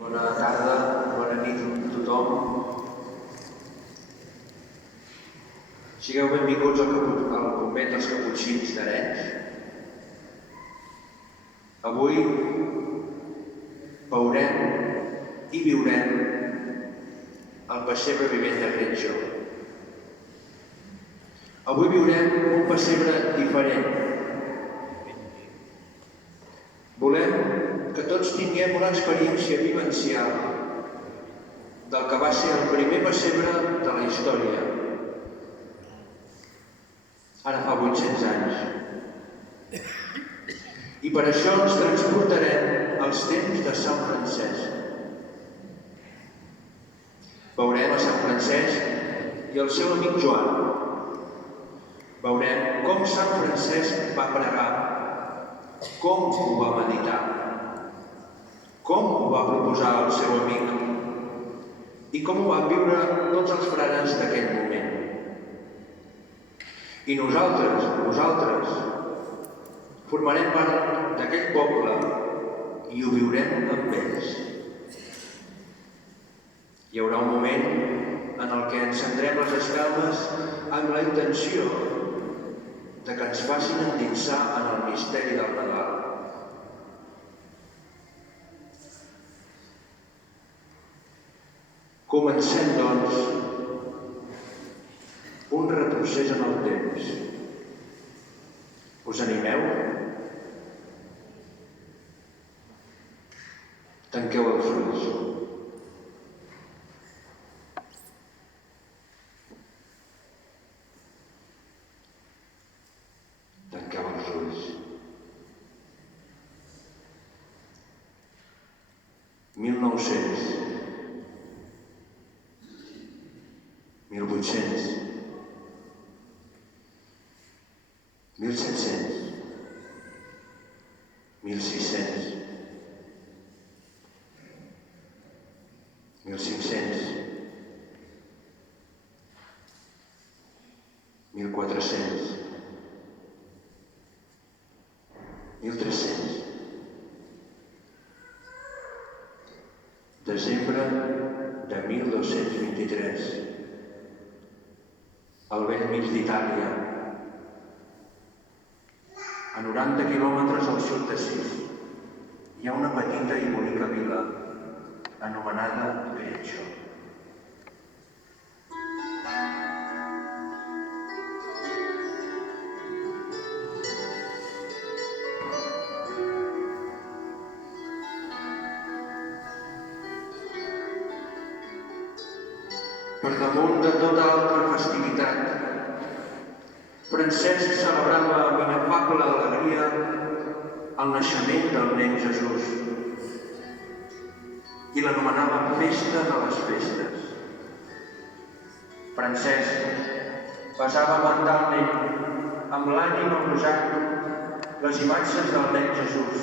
Bona tarda, bona nit a tothom. Sigueu benvinguts al convent dels Caputxins d'Arenys. Avui veurem i viurem el pessebre vivent de Gretjo. Avui viurem un pessebre diferent. Volem que tots tinguem una experiència vivencial del que va ser el primer pessebre de la història, ara fa 800 anys. I per això ens transportarem als temps de Sant Francesc. Veurem a Sant Francesc i el seu amic Joan. Veurem com Sant Francesc va pregar, com ho va meditar, com ho va proposar al seu amic i com ho van viure tots els frares d'aquell moment. I nosaltres, formarem part d'aquell poble i ho viurem amb ells. Hi haurà un moment en el que encendrem les espelmes amb la intenció de que ens facin endinsar en el misteri del Nadal. Comencem, doncs, un retrocés en el temps. Us animeu? Tanqueu els ulls. Tanqueu els ulls. 1900, 1800, 1700, 1600, 1500, 1400, 1300. Desembre de 1223. Al vell mig d'Itàlia, a 90 quilòmetres al sud de Sis, hi ha una petita i bonica vila anomenada Gretjo. Per damunt de tota altra festivitat, Francesc celebrava amb inefable alegria el naixement del nen Jesús i l'anomenava Festa de les Festes. Francesc basava mentalment amb l'ànima posant les imatges del nen Jesús.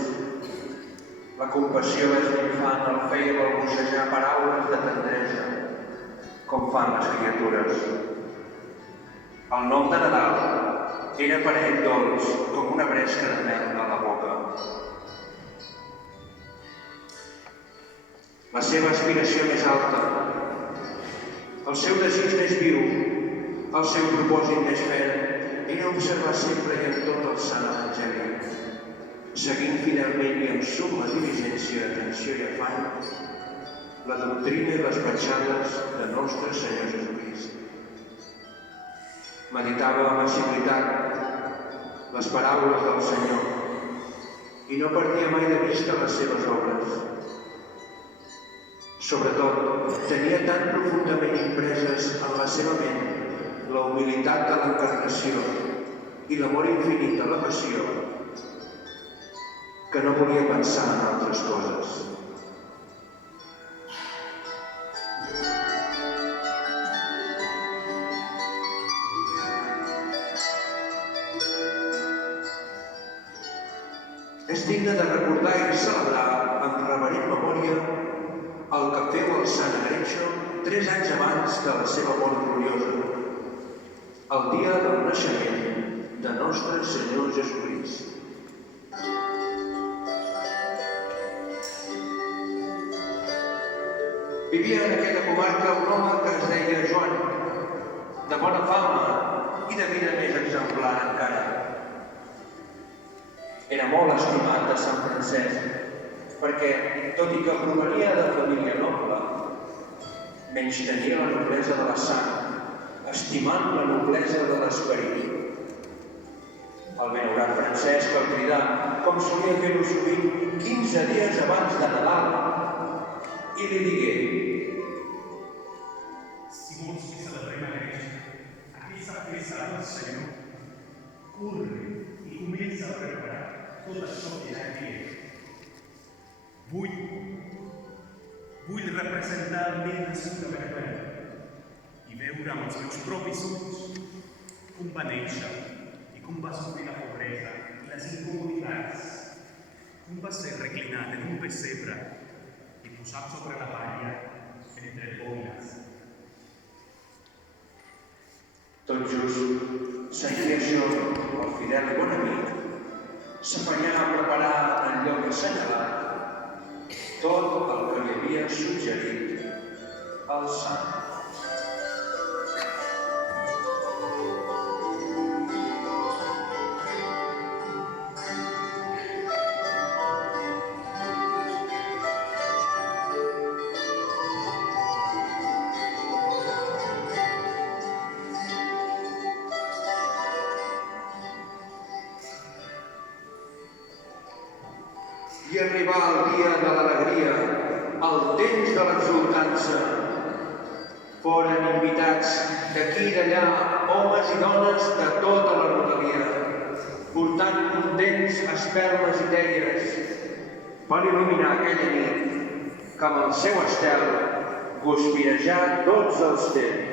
La compassió vers l'infant el feia balbucejar paraules de tendresa, com fan les criatures. El nom de Nadal era per ell dolç com una bresca de mel a la boca. La seva aspiració més alta, el seu desig més viu, el seu propòsit més ferm era observar sempre i en tot el sant evangeli, seguint fidelment i amb summa diligència, atenció i afany la doctrina i les petjades de nostre Senyor Jesucrist. Meditava amb assiduïtat les paraules del Senyor i no perdia mai de vista les seves obres. Sobretot, tenia tan profundament impreses en la seva ment la humilitat de l'encarnació i l'amor infinit de la passió que no volia pensar en altres coses. És digne de recordar i celebrar amb reverent memòria el que feu el sant a Gretjo 3 anys abans de la seva mort gloriosa, el dia del naixement de nostre Senyor Jesucrist. Vivia en aquella comarca un home que es deia Joan, de bona fama i de vida més exemplar encara. Era molt estimat de Sant Francesc perquè, tot i que provenia de família noble, menystenia la noblesa de la sang, estimant la noblesa de l'esperit. El benaurat Francesc el cridà, com solia fer-ho sovint, 15 dies abans de Nadal, i li digué: si vols que celebrem a greix aquesta festa del Senyor, corre i comença a preparar tot això que ja he dit. Vull representar el meu nascut a Betlem i veure amb els meus propis ulls com va néixer i com va sofrir la pobresa i les incomoditats, com va ser reclinat en un pessebre i posat sobre la palla entre boines. Tot just sentia això, el fidel i bon amic s'afanyà a preparar en lloc assenyalat tot el que li havia suggerit el sant. I arribà el dia de l'alegria, el temps de l'exultança. Foren invitats d'aquí i d'allà homes i dones de tota la rodalia, portant contents espelmes i teies per il·luminar aquella nit que amb el seu estel guspirejà tots els temps.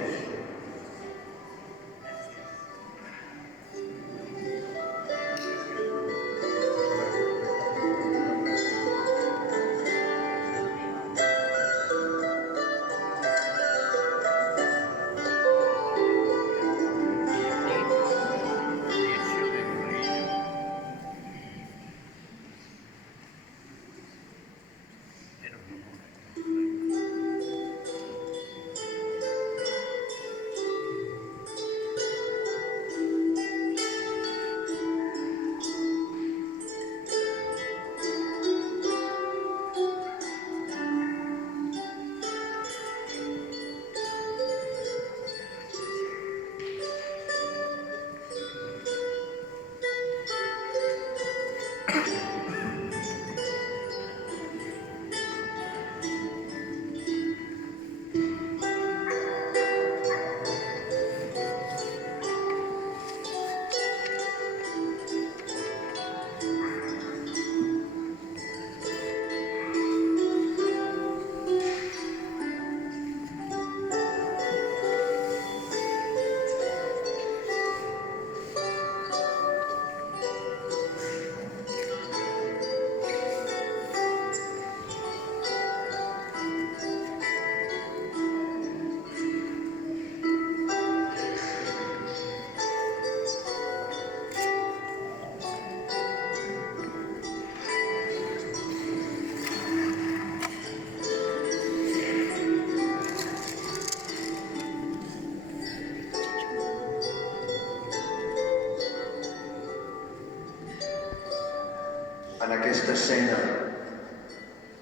En aquesta escena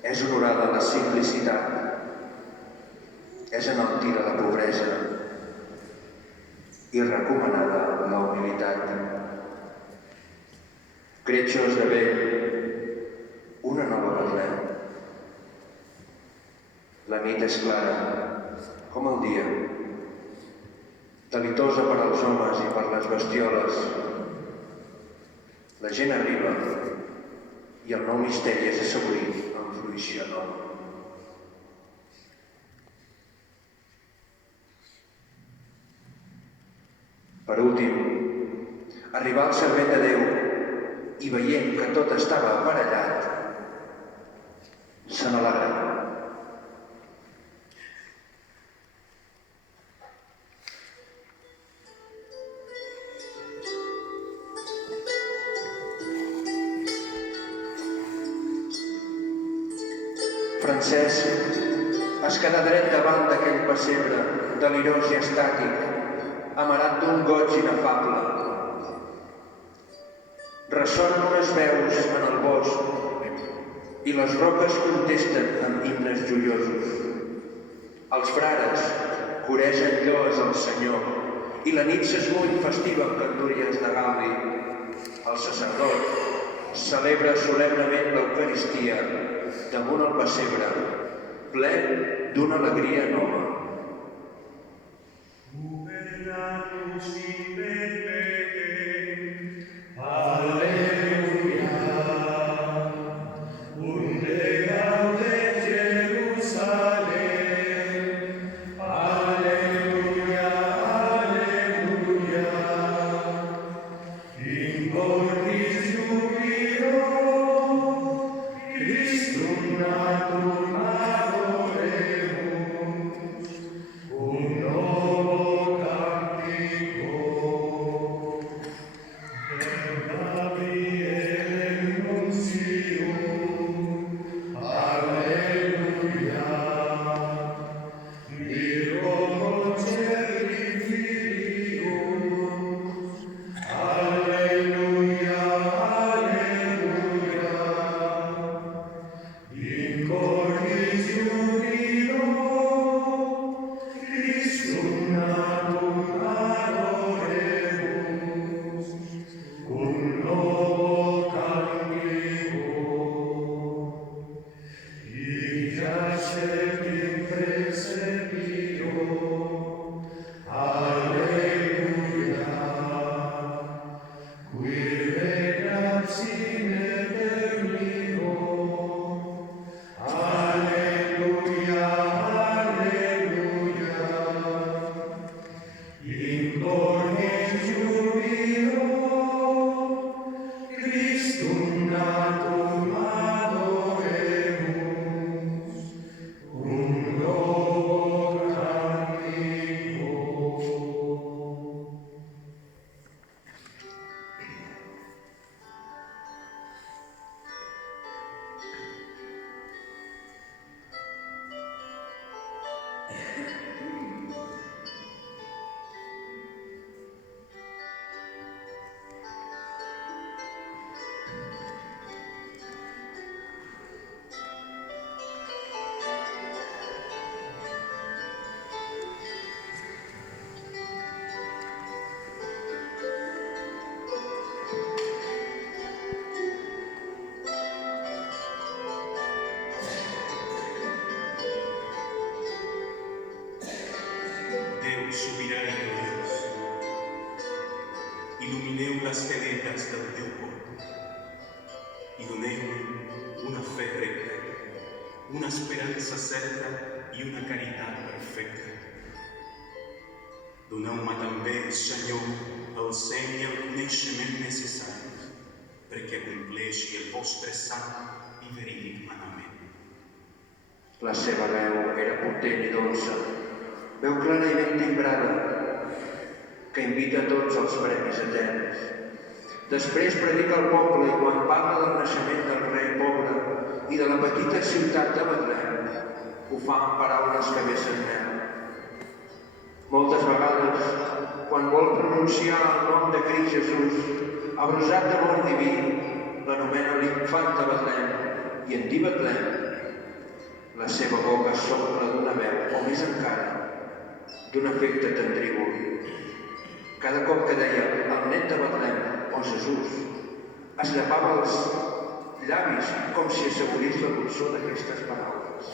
és honorada la simplicitat, és enaltida la pobresa i recomanada la humilitat. Crecho esdevé una nova Betlem. La nit és clara, com el dia, delitosa per als homes i per les bestioles. La gent arriba i el nou misteri és assaborit amb fruïció nova. Per últim, arribà el servent de Déu i veient que tot estava aparellat, se n'alegrà. Francesc es quedà dret davant d'aquell pessebre, delirós i estàtic, amarat d'un goig inefable. Ressonen unes veus en el bosc i les roques contesten amb himnes joiosos. Els frares coregen lloes al Senyor i la nit s'esmuny festiva amb cantories de Gaudi. El sacerdot celebra solemnement l'Eucaristia damunt el pessebre, ple d'una alegria nova. Sobirà i gloriós, il·lumineu les tenetes del teu cor i doneu-li una fe recta, una esperança certa i una caritat perfecta. Doneu-me també, Senyor, el seny i el coneixement necessaris perquè compleixi el vostre sant i verídic manament. La seva veu era potent i dolça, veu clara i ben timbrada, que invita a tots als premis eterns. Després predica al poble i quan parla del naixement del rei pobre i de la petita ciutat de Betlem, ho fa amb paraules que vessen mel. Moltes vegades, quan vol pronunciar el nom de Crist Jesús, abrosat d'amor diví, l'anomena l'infant de Betlem i en dir Betlem, la seva boca s'omple d'una veu, o més encara, d'un efecte tendrívol. Cada cop que deia el nen de Betlem o Jesús, es llepava els llavis com si assaborís la dolçor d'aquestes paraules.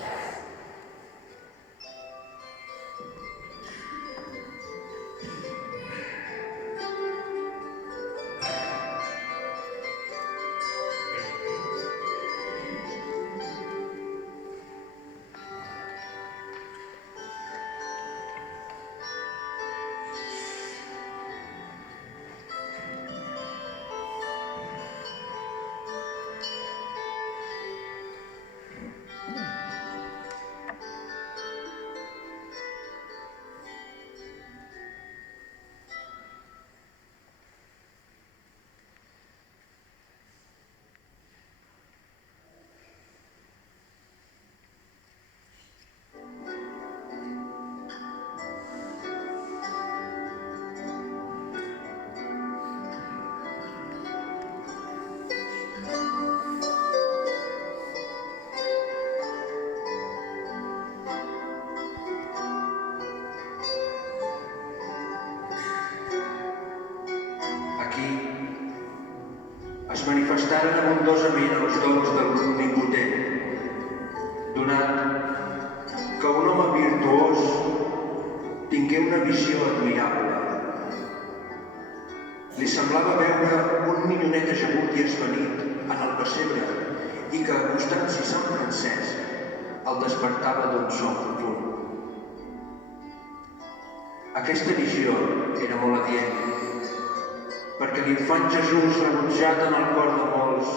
es manifestaren abundosament els dons de l'Omnipotent, donat que un home virtuós tingué una visió admirable. Li semblava veure un minyonet ajagut i esvanit en el pessebre i que, acostant-s'hi Sant Francesc, el despertava d'un son profund. Aquesta visió era molt adient, perquè l'infant Jesús, rebutjat en el cor de molts,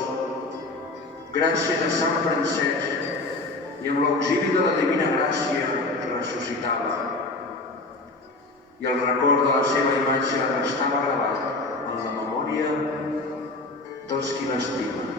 gràcies a Sant Francesc i amb l'auxili de la Divina Gràcia, ressuscitava. I el record de la seva imatge restava gravat en la memòria dels qui l'estimen.